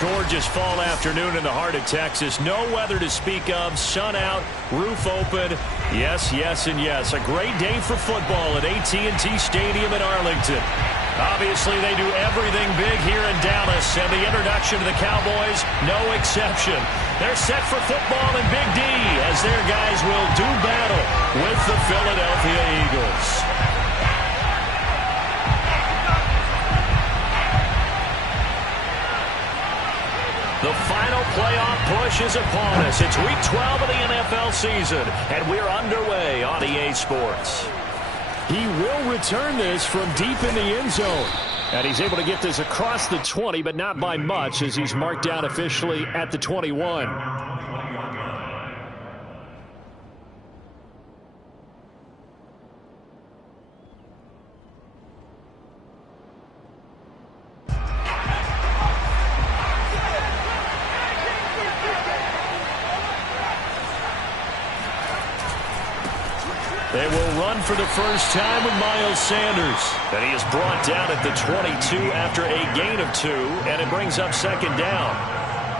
Gorgeous fall afternoon in the heart of Texas. No weather to speak of. Sun out, roof open. Yes, yes, and yes. A great day for football at AT&T Stadium in Arlington. Obviously, they do everything big here in Dallas, and the introduction to the Cowboys, no exception. They're set for football in Big D as their guys will do battle with the Philadelphia Eagles. The final playoff push is upon us. It's Week 12 of the NFL season, and we're underway on EA Sports. He will return this from deep in the end zone. And he's able to get this across the 20, but not by much, as he's marked down officially at the 21. They will run for the first time with Miles Sanders. And he is brought down at the 22 after a gain of 2, and it brings up second down.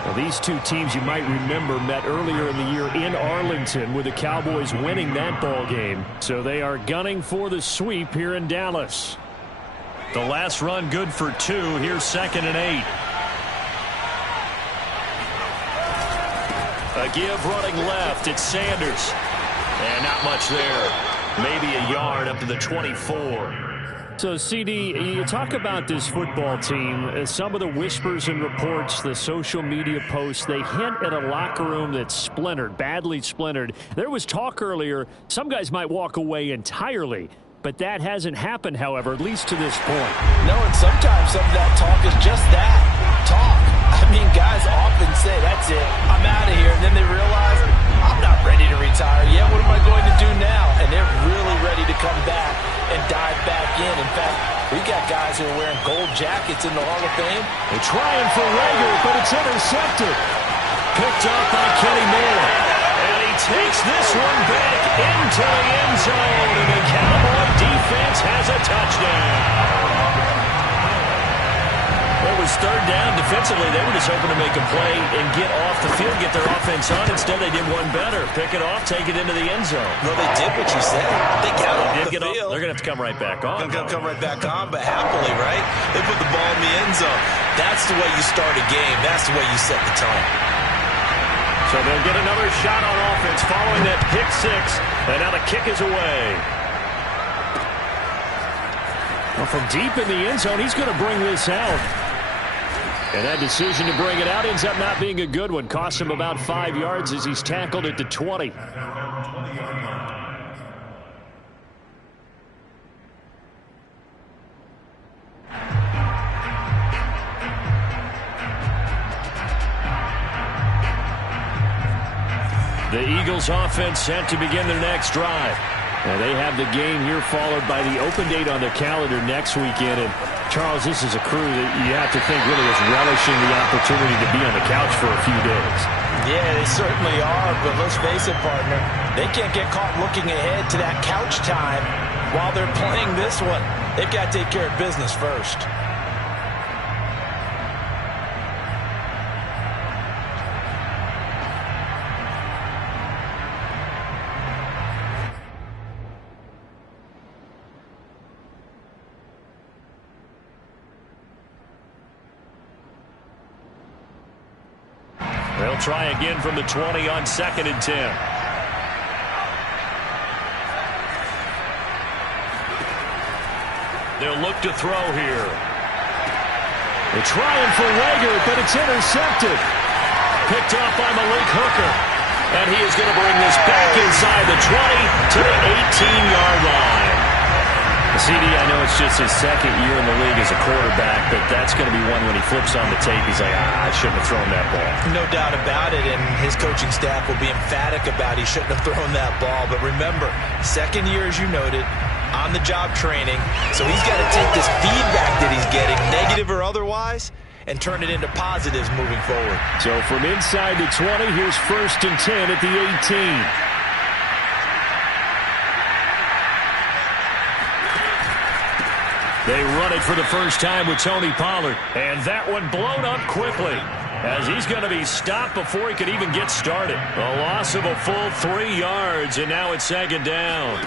Well, these two teams, you might remember, met earlier in the year in Arlington with the Cowboys winning that ball game. So they are gunning for the sweep here in Dallas. The last run good for 2. Here's 2nd and 8. A give running left. It's Sanders. And not much there. Maybe a yard up to the 24. So, CD, you talk about this football team. Some of the whispers and reports, the social media posts, they hint at a locker room that's splintered, badly splintered. There was talk earlier, some guys might walk away entirely. But that hasn't happened, however, at least to this point. No, and sometimes some of that talk is just that, talk. I mean, guys often say, that's it, I'm out of here. And then they realize, I'm not ready to retire yet. What am I going to do now? And they're really ready to come back and dive back in. In fact, we got guys who are wearing gold jackets in the Hall of Fame. They're trying for Rager, but it's intercepted. Picked up by Kenny Moore. And he takes this one back into the end zone. And the Cowboy defense has a touchdown. It was third down. Defensively, they were just hoping to make a play and get off the field, get their offense on. Instead, they did one better. Pick it off, take it into the end zone. Well, they did what you said. They got off the field. They're going to have to come right back on. They're going to come right back on, but happily, right? They put the ball in the end zone. That's the way you start a game. That's the way you set the tone. So they'll get another shot on offense following that pick 6. And now the kick is away. Well, from deep in the end zone, he's going to bring this out. And that decision to bring it out ends up not being a good one. Costs him about 5 yards as he's tackled at the 20. The Eagles offense set to begin their next drive. And they have the game here followed by the open date on their calendar next weekend. And Charles, this is a crew that you have to think really is relishing the opportunity to be on the couch for a few days. Yeah, they certainly are, but let's face it, partner, they can't get caught looking ahead to that couch time while they're playing this one. They've got to take care of business first. They'll try again from the 20 on 2nd and 10. They'll look to throw here. They're trying for Rager, but it's intercepted. Picked off by Malik Hooker. And he is going to bring this back inside the 20 to the 18-yard line. CD, I know it's just his 2nd year in the league as a quarterback, but that's going to be one when he flips on the tape, he's like, I shouldn't have thrown that ball. No doubt about it, and his coaching staff will be emphatic about he shouldn't have thrown that ball. But remember, 2nd year, as you noted, on-the-job training, so he's got to take this feedback that he's getting, negative or otherwise, and turn it into positives moving forward. So from inside the 20, here's 1st and 10 at the 18. They run it for the first time with Tony Pollard. And that one blown up quickly. as he's going to be stopped before he could even get started. A loss of a full 3 yards, and now it's second down.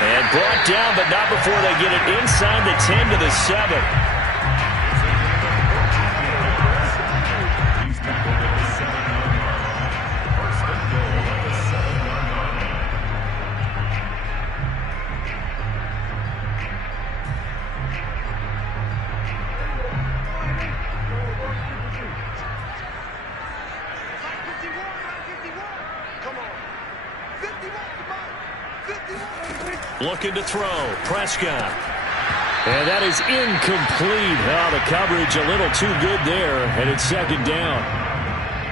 And brought down, but not before they get it inside the 10 to the 7. Looking to throw. Prescott. And that is incomplete. Oh, the coverage a little too good there, and it's second down.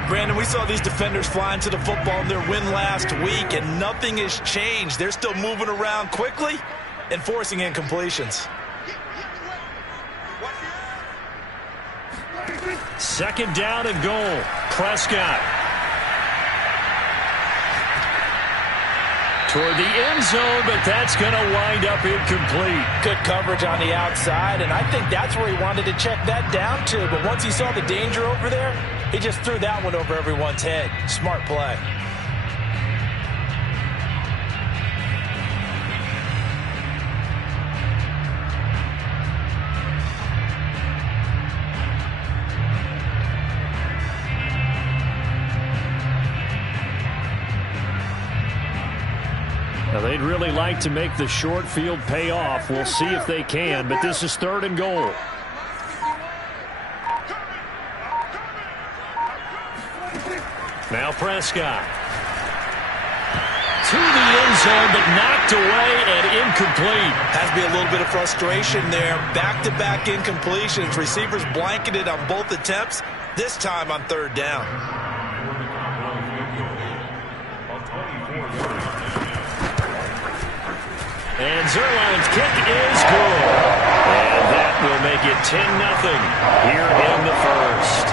Brandon, we saw these defenders flying to the football in their win last week, and nothing has changed. They're still moving around quickly and forcing incompletions. Second down and goal. Prescott. Toward the end zone, but that's going to wind up incomplete. Good coverage on the outside, and I think that's where he wanted to check that down to. But once he saw the danger over there, he just threw that one over everyone's head. Smart play. Now, they'd really like to make the short field pay off. We'll see if they can, but this is third and goal. Now Prescott. To the end zone, but knocked away and incomplete. Has to be a little bit of frustration there. Back-to-back incompletions. Receivers blanketed on both attempts, this time on third down. And Zerline's kick is good. And that will make it 10-0 here in the first.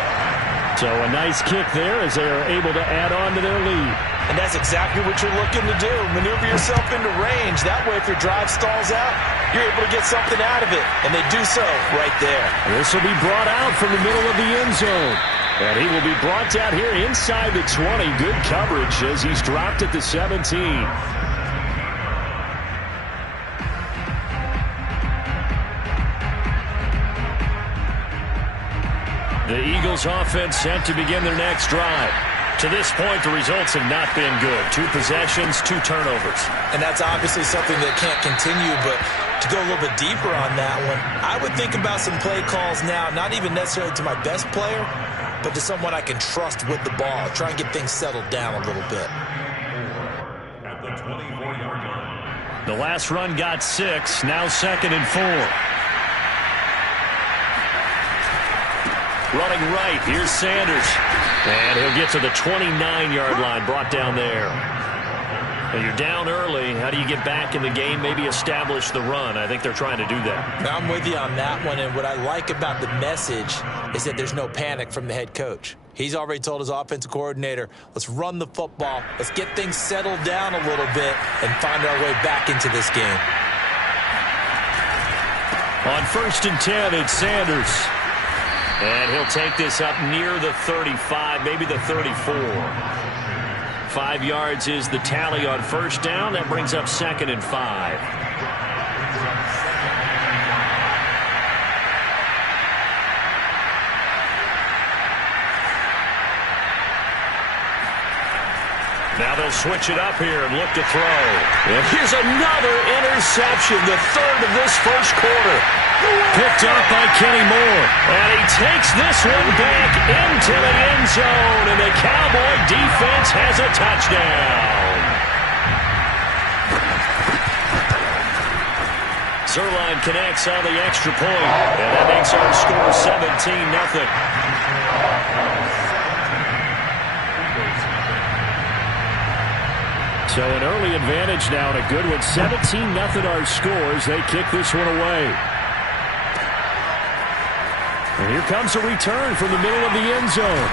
So a nice kick there as they are able to add on to their lead. And that's exactly what you're looking to do. Maneuver yourself into range. That way, if your drive stalls out, you're able to get something out of it. And they do so right there. This will be brought out from the middle of the end zone. And he will be brought down here inside the 20. Good coverage as he's dropped at the 17. The Eagles offense set to begin their next drive. To this point, the results have not been good. 2 possessions, 2 turnovers. And that's obviously something that can't continue, but to go a little bit deeper on that one, I would think about some play calls now, not even necessarily to my best player, but to someone I can trust with the ball. Try and get things settled down a little bit. At the 24-yard line. The last run got 6, now 2nd and 4. Running right, here's Sanders. And he'll get to the 29-yard line, brought down there. And you're down early. How do you get back in the game, maybe establish the run? I think they're trying to do that. I'm with you on that one, and what I like about the message is that there's no panic from the head coach. He's already told his offensive coordinator, let's run the football, let's get things settled down a little bit, and find our way back into this game. On 1st and 10, it's Sanders. And he'll take this up near the 35, maybe the 34. 5 yards is the tally on 1st down. That brings up 2nd and 5. Now they'll switch it up here and look to throw. And here's another interception, the 3rd of this first quarter. Picked up by Kenny Moore. And he takes this one back into the end zone. And the Cowboy defense has a touchdown. Zerline connects on the extra point. And that makes our score 17-0. So an early advantage now and a good one. 17-0 our scores. They kick this one away. And here comes a return from the middle of the end zone.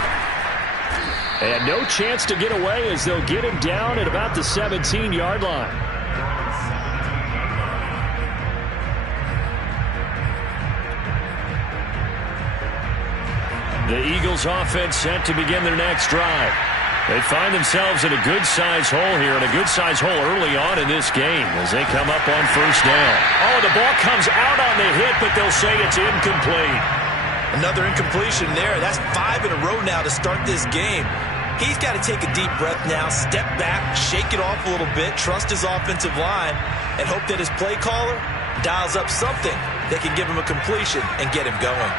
And no chance to get away as they'll get him down at about the 17-yard line. The Eagles offense set to begin their next drive. They find themselves in a good-sized hole here, and a good-sized hole early on in this game as they come up on first down. Oh, the ball comes out on the hit, but they'll say it's incomplete. Another incompletion there. That's 5 in a row now to start this game. He's got to take a deep breath now, step back, shake it off a little bit, trust his offensive line, and hope that his play caller dials up something that can give him a completion and get him going.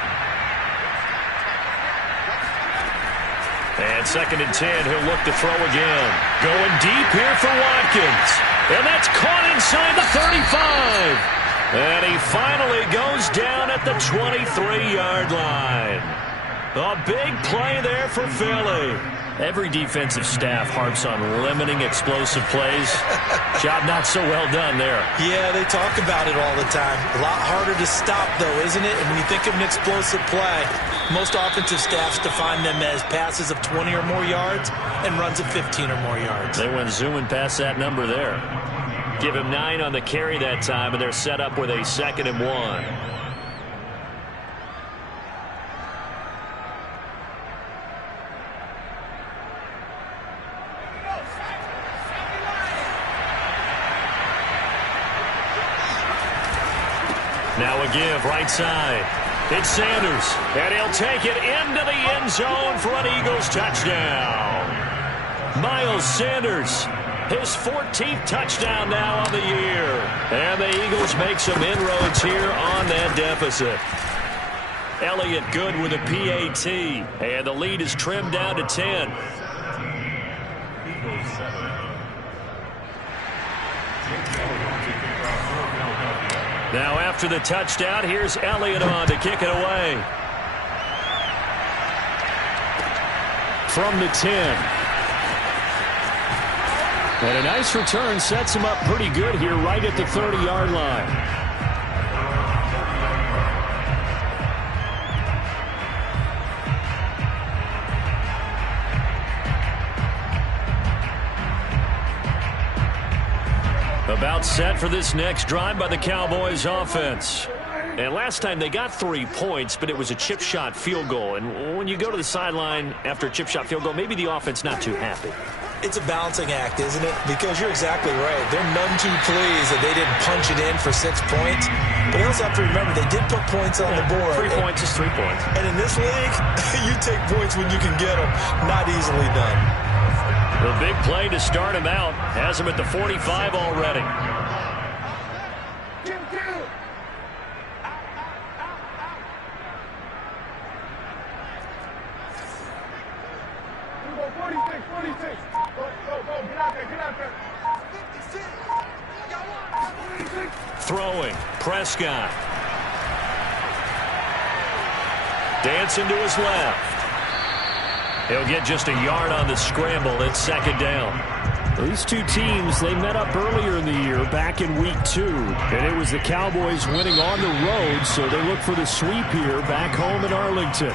And 2nd and 10, he'll look to throw again. Going deep here for Watkins. And that's caught inside the 35. And he finally goes down at the 23-yard line. A big play there for Philly. Every defensive staff harps on limiting explosive plays. Job not so well done there. Yeah, they talk about it all the time. A lot harder to stop, though, isn't it? And when you think of an explosive play, most offensive staffs define them as passes of 20 or more yards and runs of 15 or more yards. They went zooming past that number there. Give him 9 on the carry that time, and they're set up with a 2nd and 1. Now a give right side. It's Sanders, and he'll take it into the end zone for an Eagles touchdown. Miles Sanders, his 14th touchdown now on the year. And the Eagles make some inroads here on that deficit. Elliott good with a PAT, and the lead is trimmed down to 10. Now after the touchdown, here's Elliott on to kick it away. From the 10. And a nice return sets him up pretty good here right at the 30-yard line. About set for this next drive by the Cowboys offense. And last time they got 3 points, but it was a chip shot field goal. And when you go to the sideline after a chip shot field goal, maybe the offense not too happy. It's a balancing act, isn't it? Because you're exactly right. They're none too pleased that they didn't punch it in for 6 points. But you also have to remember, they did put points on the board. 3 points is 3 points. And in this league, you take points when you can get them. Not easily done. The big play to start him out has him at the 45 already. Throwing, Prescott. Dancing to his left. He'll get just a yard on the scramble. It's 2nd down. These two teams, they met up earlier in the year back in week 2. And it was the Cowboys winning on the road, so they look for the sweep here back home in Arlington.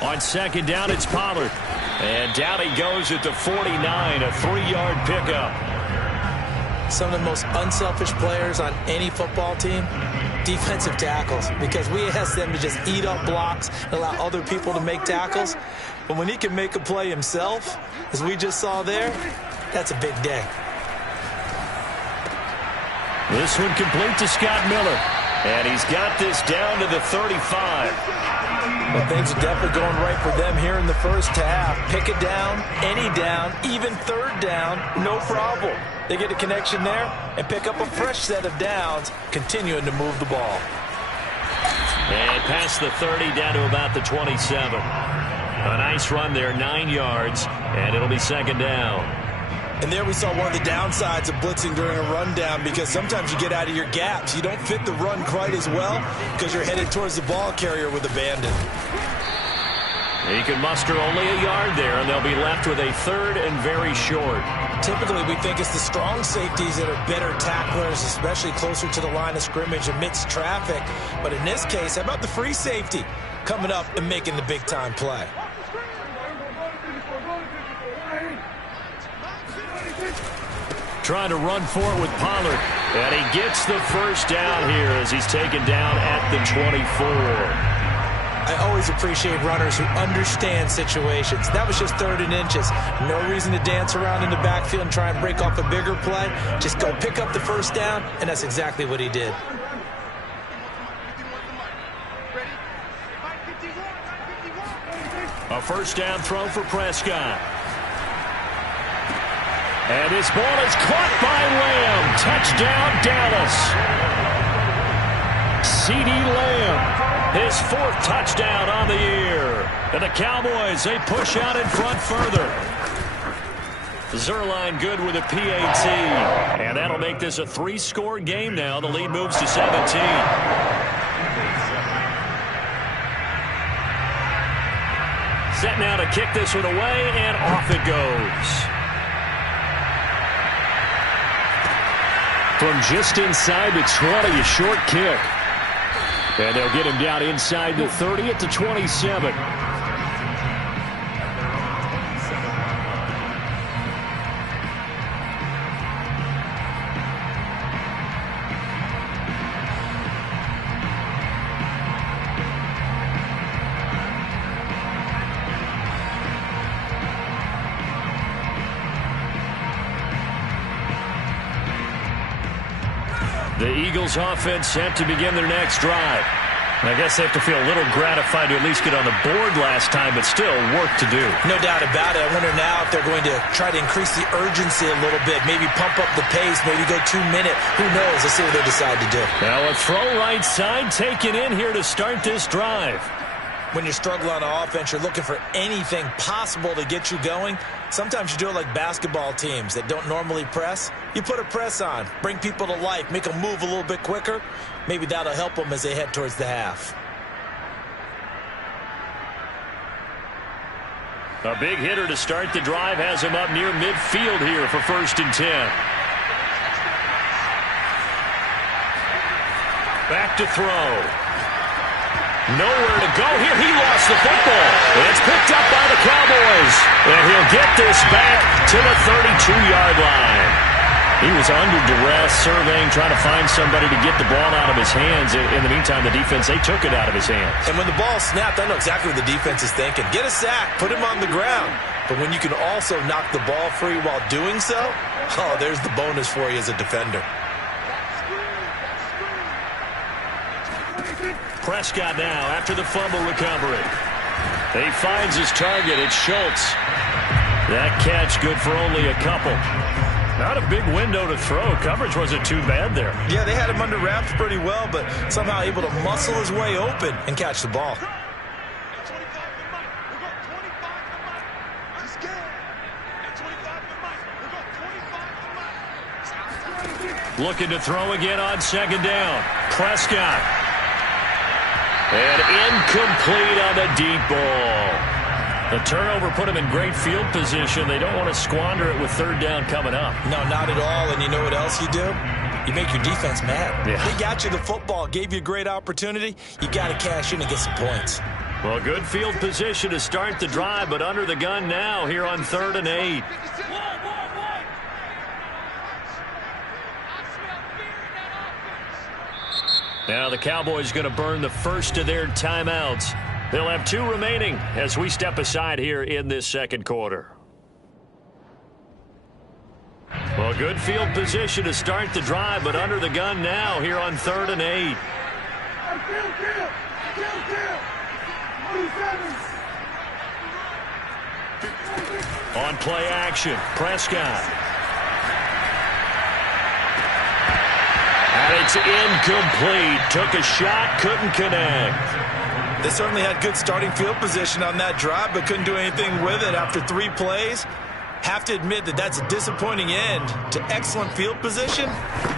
On 2nd down, it's Pollard. And down he goes at the 49, a 3-yard pickup. Some of the most unselfish players on any football team, defensive tackles, because we ask them to just eat up blocks and allow other people to make tackles. But when he can make a play himself, as we just saw there, that's a big day. This one complete to Scott Miller. And he's got this down to the 35. Well, things are definitely going right for them here in the first half. Pick it down, any down, even 3rd down, no problem. They get a connection there and pick up a fresh set of downs, continuing to move the ball. And past the 30 down to about the 27. A nice run there, 9 yards, and it'll be 2nd down. And there we saw one of the downsides of blitzing during a rundown, because sometimes you get out of your gaps. You don't fit the run quite as well because you're headed towards the ball carrier with abandon. He can muster only a yard there, and they'll be left with a 3rd and very short. Typically, we think it's the strong safeties that are better tacklers, especially closer to the line of scrimmage amidst traffic. But in this case, how about the free safety coming up and making the big-time play? trying to run for it with Pollard. And he gets the first down here as he's taken down at the 24. I always appreciate runners who understand situations. That was just 3rd and inches. No reason to dance around in the backfield and try and break off a bigger play. Just go pick up the first down, and that's exactly what he did. A first down throw for Prescott. And this ball is caught by Lamb. Touchdown, Dallas. CeeDee Lamb, his 4th touchdown on the year. And the Cowboys, they push out in front further. Zerline good with a PAT. And that'll make this a 3-score game now. The lead moves to 17. Set now to kick this one away, and off it goes. From just inside the 20, a short kick. And they'll get him down inside the 30 at the 27. The Eagles offense set to begin their next drive. I guess they have to feel a little gratified to at least get on the board last time, but still work to do. No doubt about it. I wonder now if they're going to try to increase the urgency a little bit, maybe pump up the pace, maybe go 2-minute. Who knows? Let's see what they decide to do. Now a throw right side taken in here to start this drive. When you struggle on offense, you're looking for anything possible to get you going. Sometimes you do it like basketball teams that don't normally press. You put a press on, bring people to life, make them move a little bit quicker. Maybe that'll help them as they head towards the half. A big hitter to start the drive has him up near midfield here for 1st and 10. Back to throw. Nowhere to go here. He lost the football. It's picked up by the Cowboys. And he'll get this back to the 32-yard line. He was under duress, surveying, trying to find somebody to get the ball out of his hands. In the meantime, the defense, they took it out of his hands. And when the ball snapped, I know exactly what the defense is thinking. Get a sack, put him on the ground. But when you can also knock the ball free while doing so, oh, there's the bonus for you as a defender. Prescott now after the fumble recovery. He finds his target. It's Schultz. That catch good for only a couple. Not a big window to throw. Coverage wasn't too bad there. Yeah, they had him under wraps pretty well, but somehow able to muscle his way open and catch the ball. Looking to throw again on 2nd down. Prescott. And incomplete on the deep ball. The turnover put him in great field position. They don't want to squander it with 3rd down coming up. No, not at all. And you know what else you do? You make your defense mad. Yeah. They got you the football, gave you a great opportunity. You got to cash in and get some points. Well, good field position to start the drive, but under the gun now here on 3rd and 8. Now the Cowboys going to burn the first of their timeouts. They'll have 2 remaining as we step aside here in this 2nd quarter. Well, good field position to start the drive, but under the gun now here on 3rd and 8. On play action, Prescott. And it's incomplete. Took a shot, couldn't connect. They certainly had good starting field position on that drive, but couldn't do anything with it after 3 plays. Have to admit that that's a disappointing end to excellent field position.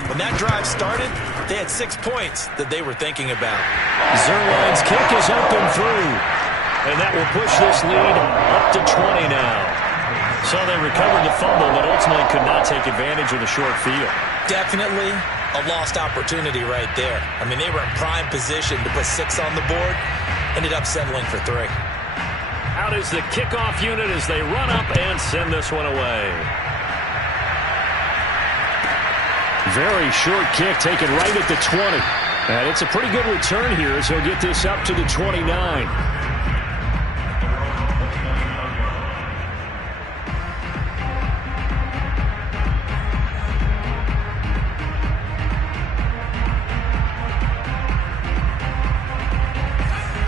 When that drive started, they had 6 points that they were thinking about. Zerline's kick is up and through. And that will push this lead up to 20 now. So they recovered the fumble, but ultimately could not take advantage of the short field. Definitely a lost opportunity right there. I mean, they were in prime position to put 6 on the board. Ended up settling for 3. Out is the kickoff unit as they run up and send this one away. Very short kick taken right at the 20. And it's a pretty good return here as he'll get this up to the 29.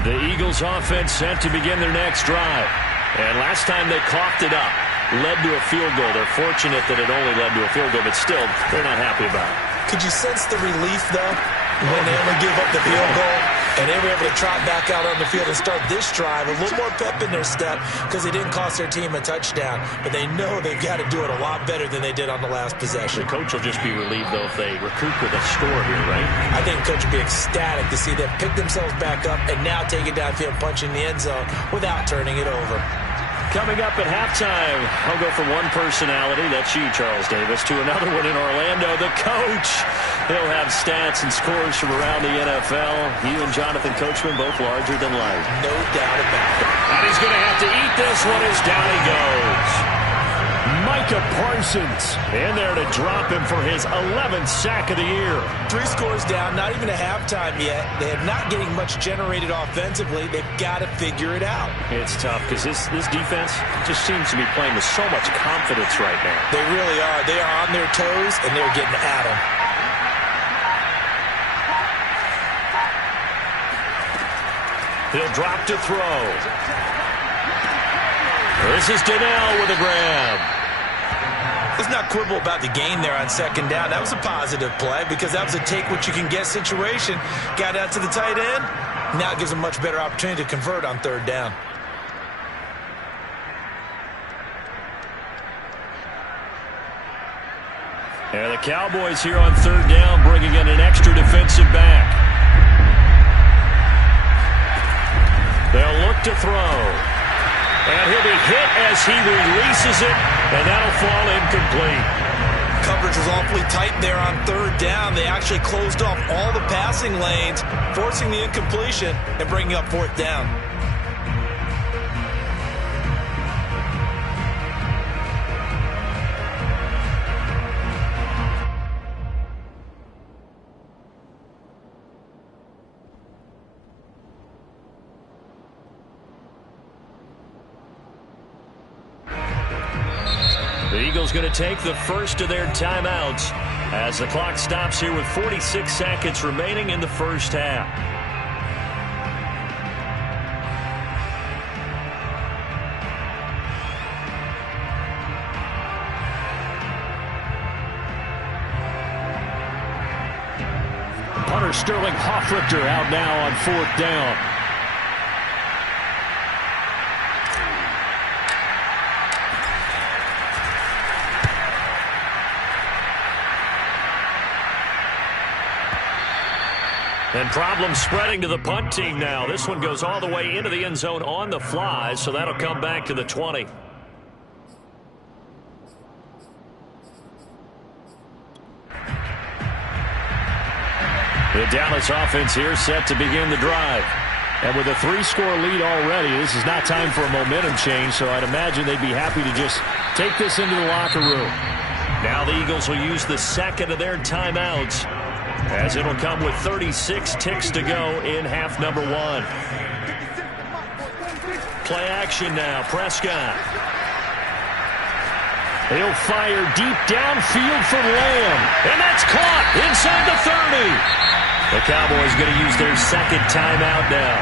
The Eagles offense set to begin their next drive. And last time they coughed it up, led to a field goal. They're fortunate that it only led to a field goal, but still, they're not happy about it. Could you sense the relief, though, when they only give up the field goal and they were able to trot back out on the field and start this drive? A little more pep in their step because they didn't cost their team a touchdown, but they know they've got to do it a lot better than they did on the last possession. The coach will just be relieved, though, if they recoup with a score here, right? I think the coach will be ecstatic to see them pick themselves back up and now take it downfield, punch in the end zone without turning it over. Coming up at halftime, I'll go from one personality, that's you, Charles Davis, to another one in Orlando, the coach. He'll have stats and scores from around the NFL. You and Jonathan Coachman both larger than life. No doubt about it. And he's going to have to eat this one as down he goes. Micah Parsons in there to drop him for his 11th sack of the year. 3 scores down, not even a halftime yet. They are not getting much generated offensively. They've got to figure it out. It's tough because this defense just seems to be playing with so much confidence right now. They really are. They are on their toes, and they're getting at them. He'll drop to throw. This is Donnell with a grab. Let's not quibble about the gain there on second down. That was a positive play because that was a take-what-you-can-get situation. Got out to the tight end. Now it gives them a much better opportunity to convert on third down. And the Cowboys here on third down bringing in an extra defensive back. They'll look to throw. And he'll be hit as he releases it, and that'll fall incomplete. Coverage was awfully tight there on third down. They actually closed off all the passing lanes, forcing the incompletion and bringing up fourth down. The Eagles going to take the first of their timeouts as the clock stops here with 46 seconds remaining in the first half. Punter Sterling Hoffrichter out now on fourth down. And problems spreading to the punt team now. This one goes all the way into the end zone on the fly, so that'll come back to the 20. The Dallas offense here set to begin the drive. And with a 3-score lead already, this is not time for a momentum change, so I'd imagine they'd be happy to just take this into the locker room. Now the Eagles will use the second of their timeouts, as it'll come with 36 ticks to go in half number 1. Play action now. Prescott. He'll fire deep downfield for Lamb. And that's caught inside the 30. The Cowboys going to use their second timeout now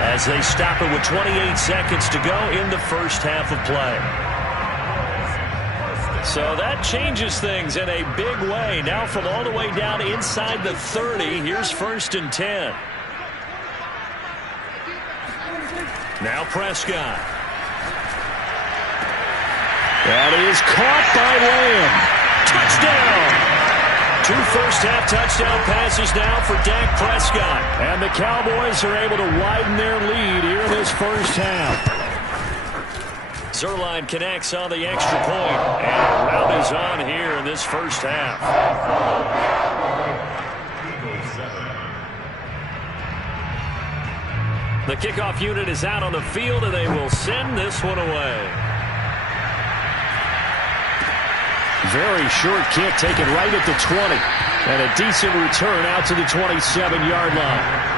as they stop it with 28 seconds to go in the first half of play. So that changes things in a big way. Now from all the way down inside the 30, here's 1st and 10. Now Prescott. That is caught by Lamb. Touchdown! 2 first-half touchdown passes now for Dak Prescott. And the Cowboys are able to widen their lead here in this first half. Zerline connects on the extra point, and a rout is on here in this first half. The kickoff unit is out on the field, and they will send this one away. Very short kick taken right at the 20. And a decent return out to the 27-yard line.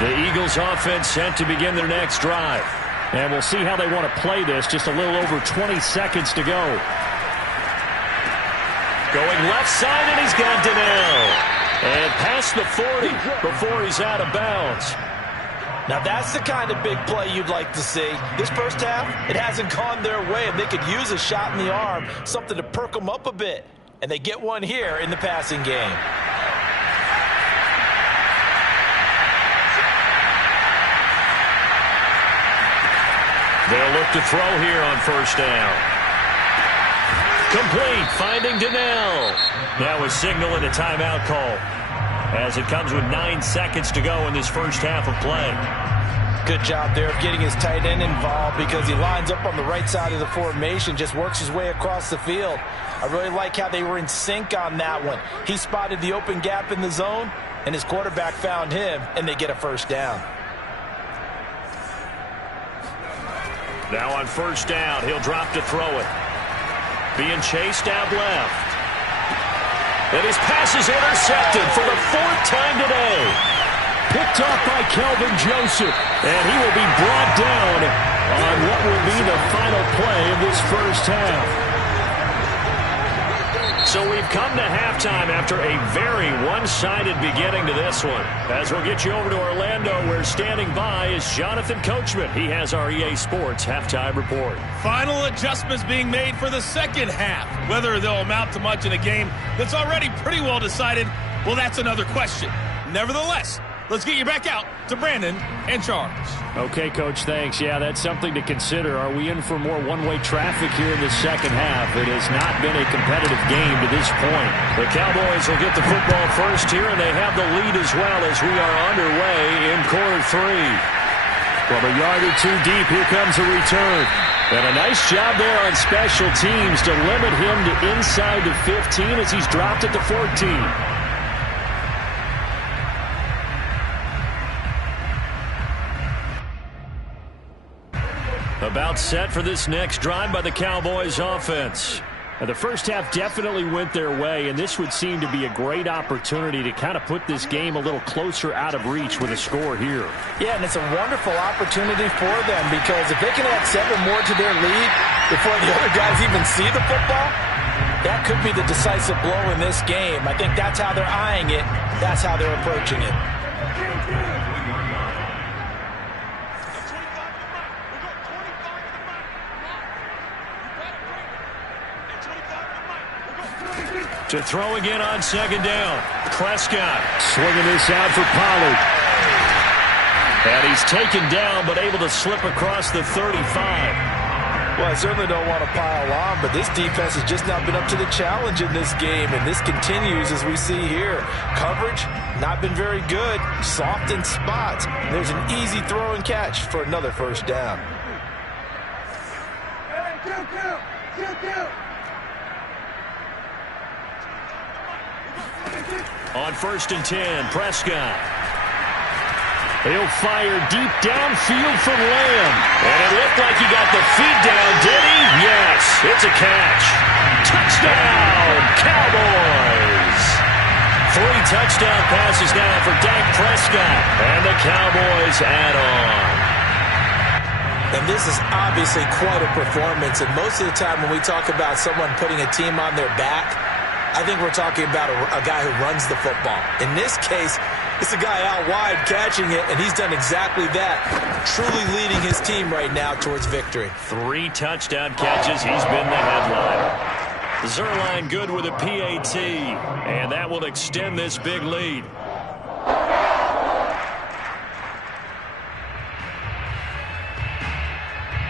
The Eagles offense sent to begin their next drive. And we'll see how they want to play this. Just a little over 20 seconds to go. Going left side, and he's got Donnell. And past the 40 before he's out of bounds. Now that's the kind of big play you'd like to see. This first half, it hasn't gone their way, and they could use a shot in the arm, something to perk them up a bit. And they get one here in the passing game. They'll look to throw here on first down. Complete, finding Donnell. Now a signal and a timeout call as it comes with 9 seconds to go in this first half of play. Good job there of getting his tight end involved because he lines up on the right side of the formation, just works his way across the field. I really like how they were in sync on that one. He spotted the open gap in the zone, and his quarterback found him, and they get a first down. Now on first down, he'll drop to throw it. Being chased out left. And his pass is intercepted for the 4th time today. Picked off by Kelvin Joseph. And he will be brought down on what will be the final play of this first half. So we've come to halftime after a very one-sided beginning to this one. As we'll get you over to Orlando, where standing by is Jonathan Coachman. He has our EA Sports halftime report. Final adjustments being made for the second half. Whether they'll amount to much in a game that's already pretty well decided, well, that's another question. Nevertheless, let's get you back out to Brandon and Charles. Okay, Coach, thanks. Yeah, that's something to consider. Are we in for more one-way traffic here in the second half? It has not been a competitive game to this point. The Cowboys will get the football first here, and they have the lead as well as we are underway in quarter 3. From a yard or two deep, here comes a return. And a nice job there on special teams to limit him to inside the 15 as he's dropped at the 14. About set for this next drive by the Cowboys offense. Now, the first half definitely went their way, and this would seem to be a great opportunity to kind of put this game a little closer out of reach with a score here. Yeah, and it's a wonderful opportunity for them because if they can add 7 more to their lead before the other guys even see the football, that could be the decisive blow in this game. I think that's how they're eyeing it. That's how they're approaching it. To throw again on second down. Prescott swinging this out for Pollard. And he's taken down but able to slip across the 35. Well, I certainly don't want to pile on, but this defense has just not been up to the challenge in this game, and this continues as we see here. Coverage, not been very good. Soft in spots. There's an easy throw and catch for another first down. On first and 10, Prescott. He'll fire deep downfield from Lamb. And it looked like he got the feet down, did he? Yes, it's a catch. Touchdown, Cowboys. 3 touchdown passes now for Dak Prescott. And the Cowboys add on. And this is obviously quite a performance. And most of the time when we talk about someone putting a team on their back, I think we're talking about a guy who runs the football. In this case, it's a guy out wide catching it, and he's done exactly that, truly leading his team right now towards victory. 3 touchdown catches. He's been the headliner. Zerline good with a PAT, and that will extend this big lead.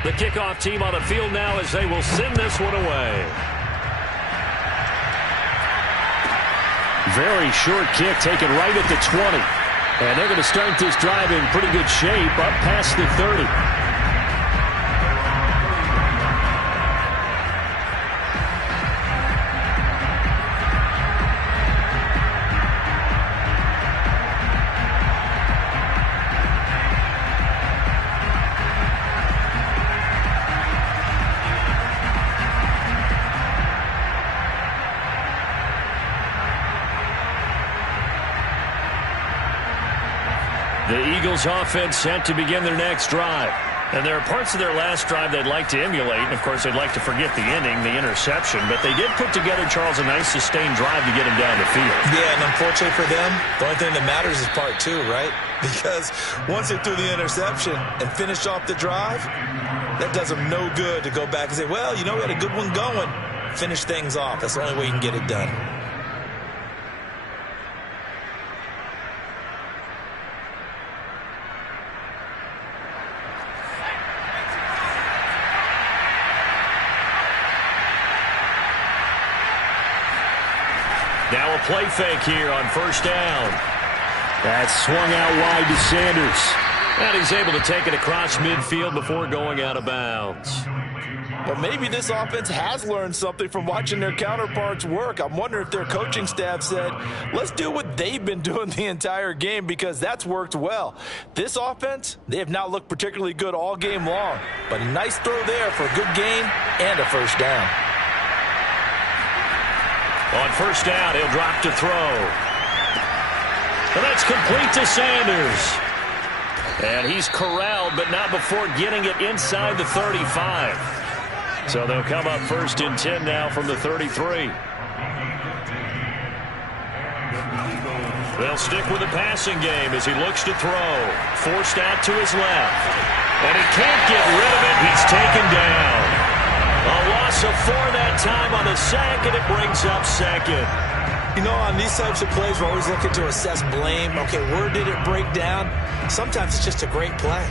The kickoff team on the field now as they will send this one away. Very short kick taken right at the 20. And they're going to start this drive in pretty good shape up past the 30. Eagles offense set to begin their next drive. And there are parts of their last drive they'd like to emulate. And, of course, they'd like to forget the ending, the interception. But they did put together, Charles, a nice sustained drive to get him down the field. Yeah, and unfortunately for them, the only thing that matters is part two, right? Because once they threw the interception and finished off the drive, that does them no good to go back and say, well, you know, we had a good one going. Finish things off. That's the only way you can get it done. Now a play fake here on first down. That's swung out wide to Sanders. And he's able to take it across midfield before going out of bounds. But maybe this offense has learned something from watching their counterparts work. I'm wondering if their coaching staff said, let's do what they've been doing the entire game, because that's worked well. This offense, they have not looked particularly good all game long. But a nice throw there for a good gain and a first down. On first down, he'll drop to throw. And that's complete to Sanders. And he's corralled, but not before getting it inside the 35. So they'll come up first and 10 now from the 33. They'll stick with the passing game as he looks to throw. Forced out to his left. And he can't get rid of it. He's taken down. A loss of 4 that time on the sack, and it brings up second. You know, on these types of plays, we're always looking to assess blame. Okay, where did it break down? Sometimes it's just a great play.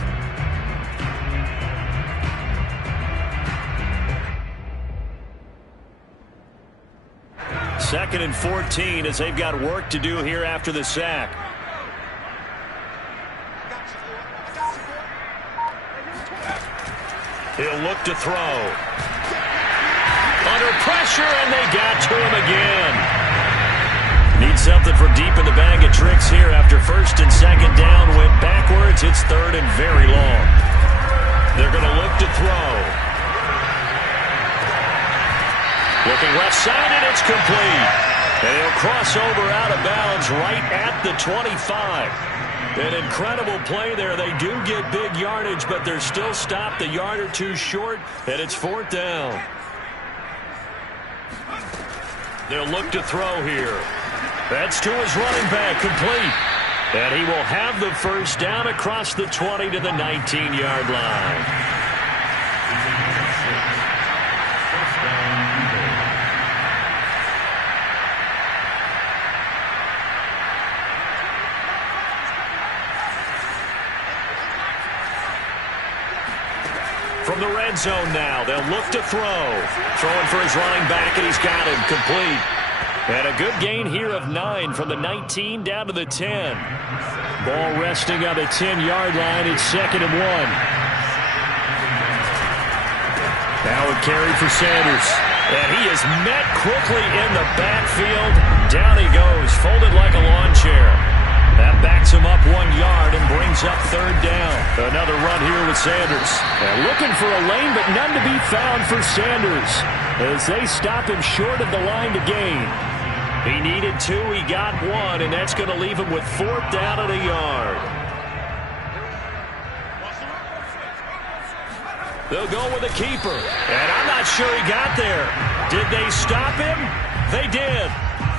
Second and 14 as they've got work to do here after the sack. He'll look to throw. Under pressure, and they got to him again. Need something from deep in the bag of tricks here after first and second down went backwards. It's third and very long. They're going to look to throw. Looking left side, and it's complete. And he'll cross over out of bounds right at the 25. An incredible play there. They do get big yardage, but they're still stopped a yard or two short, and it's fourth down. They'll look to throw here. That's to his running back, complete. And he will have the first down across the 20 to the 19-yard line. From the red zone now, they'll look to throw. Throwing for his running back, and he's got him complete. And a good gain here of 9 from the 19 down to the 10. Ball resting on the 10-yard line. It's second and 1. Now a carry for Sanders. And he is met quickly in the backfield. Down he goes, folded like a lawn chair. That backs him up 1 yard and brings up third down. Another run here with Sanders. And looking for a lane, but none to be found for Sanders as they stop him short of the line to gain. He needed 2, he got 1, and that's going to leave him with fourth down and a yard. They'll go with a keeper, and I'm not sure he got there. Did they stop him? They did.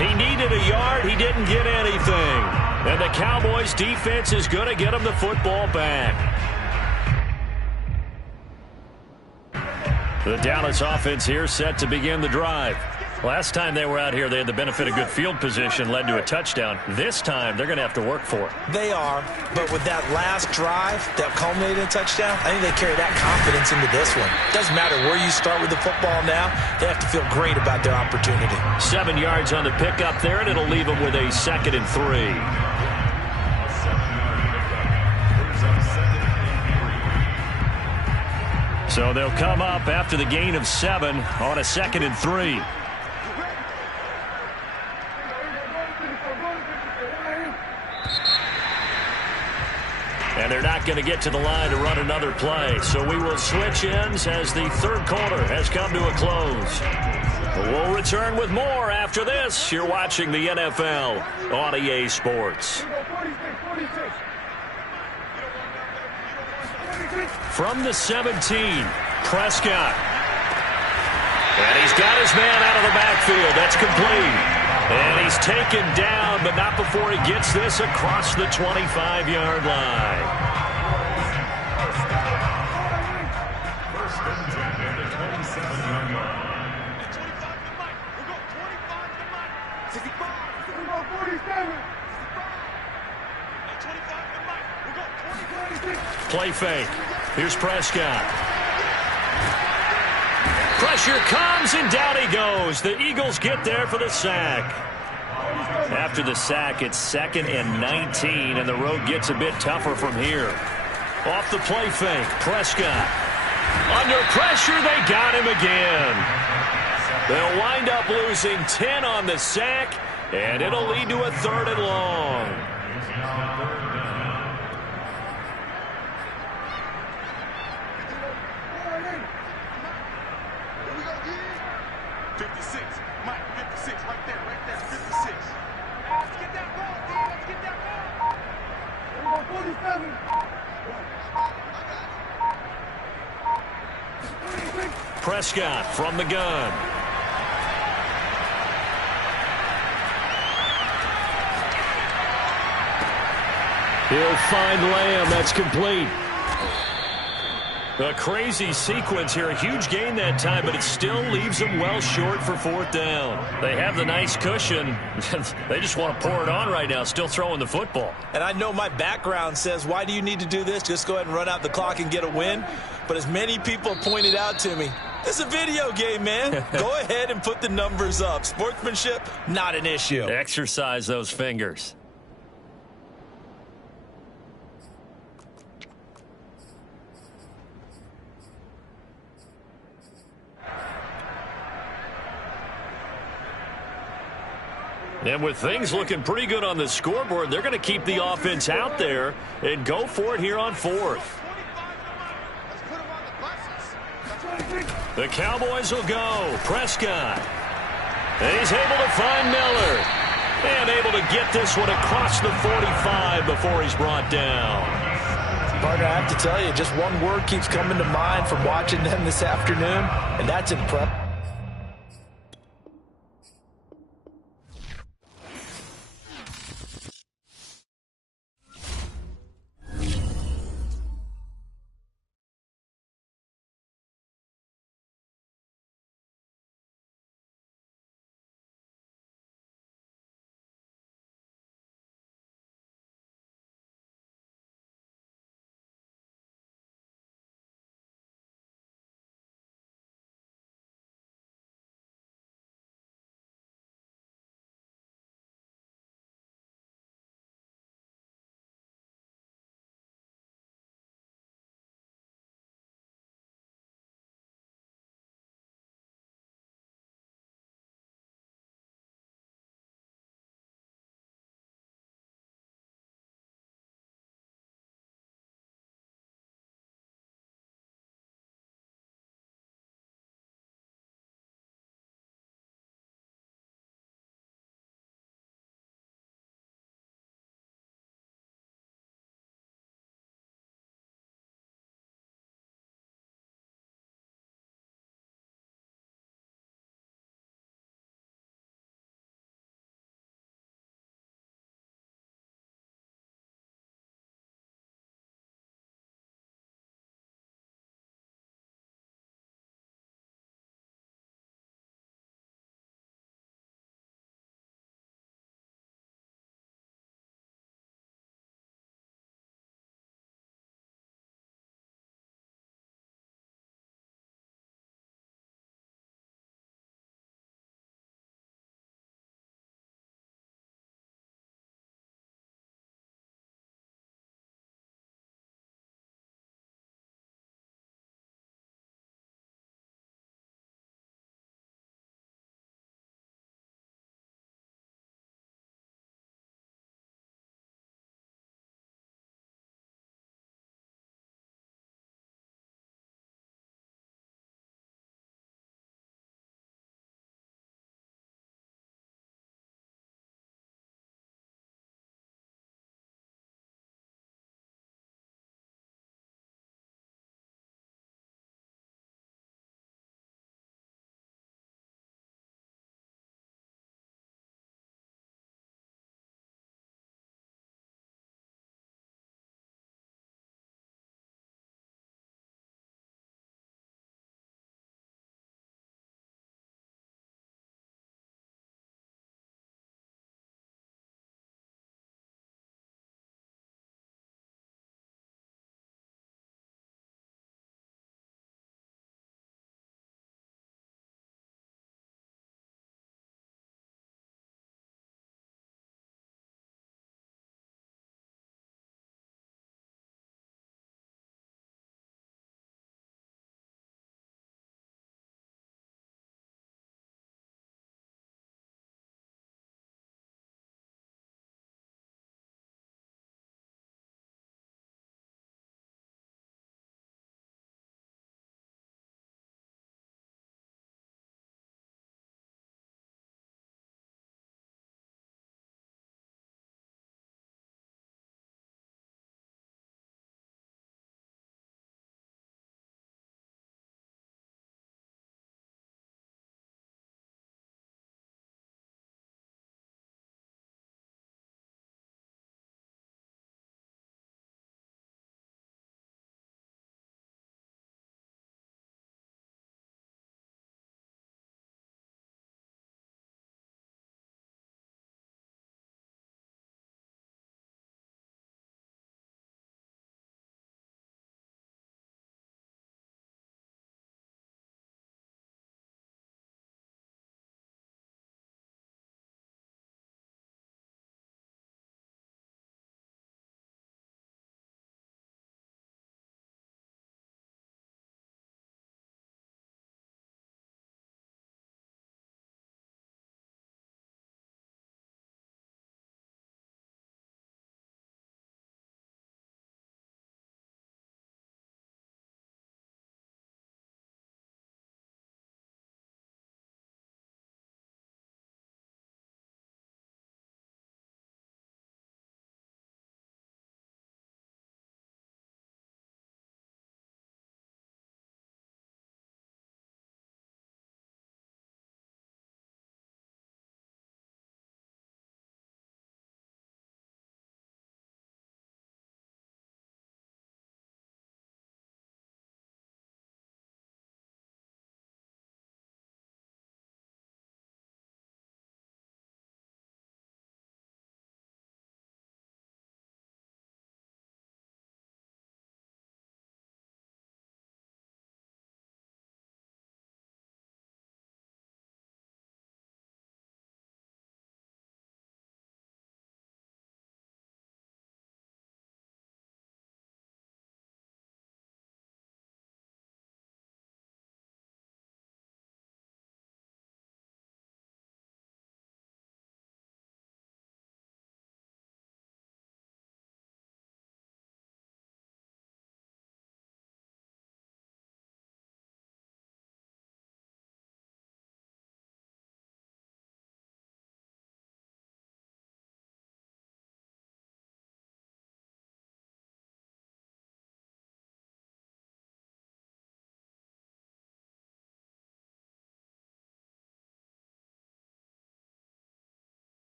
He needed a yard, he didn't get anything. And the Cowboys defense is going to get him the football back. The Dallas offense here set to begin the drive. Last time they were out here, they had the benefit of good field position, led to a touchdown. This time, they're going to have to work for it. They are, but with that last drive that culminated in a touchdown, I think they carry that confidence into this one. Doesn't matter where you start with the football now, they have to feel great about their opportunity. 7 yards on the pickup there, and it'll leave them with a second and 3. So they'll come up after the gain of 7 on a second and 3. And they're not going to get to the line to run another play. So we will switch ends as the third quarter has come to a close. We'll return with more after this. You're watching the NFL on EA Sports. From the 17, Prescott. And he's got his man out of the backfield. That's complete. And he's taken down, but not before he gets this across the 25-yard line. First and 10 at the 27-yard line. Play fake. Here's Prescott. Pressure comes, and down he goes. The Eagles get there for the sack. After the sack, it's 2nd and 19, and the road gets a bit tougher from here. Off the play fake, Prescott. Under pressure, they got him again. They'll wind up losing 10 on the sack, and it'll lead to a 3rd and long. Prescott from the gun. He'll find Lamb. That's complete. A crazy sequence here. A huge gain that time, but it still leaves them well short for 4th down. They have the nice cushion. They just want to pour it on right now, still throwing the football. And I know my background says, why do you need to do this? Just go ahead and run out the clock and get a win. But as many people pointed out to me, it's a video game, man. Go ahead and put the numbers up. Sportsmanship, not an issue. Exercise those fingers. And with things looking pretty good on the scoreboard, they're going to keep the offense out there and go for it here on 4th. The Cowboys will go. Prescott. And he's able to find Miller. And able to get this one across the 45 before he's brought down. Partner, I have to tell you, just one word keeps coming to mind from watching them this afternoon, and that's impressive.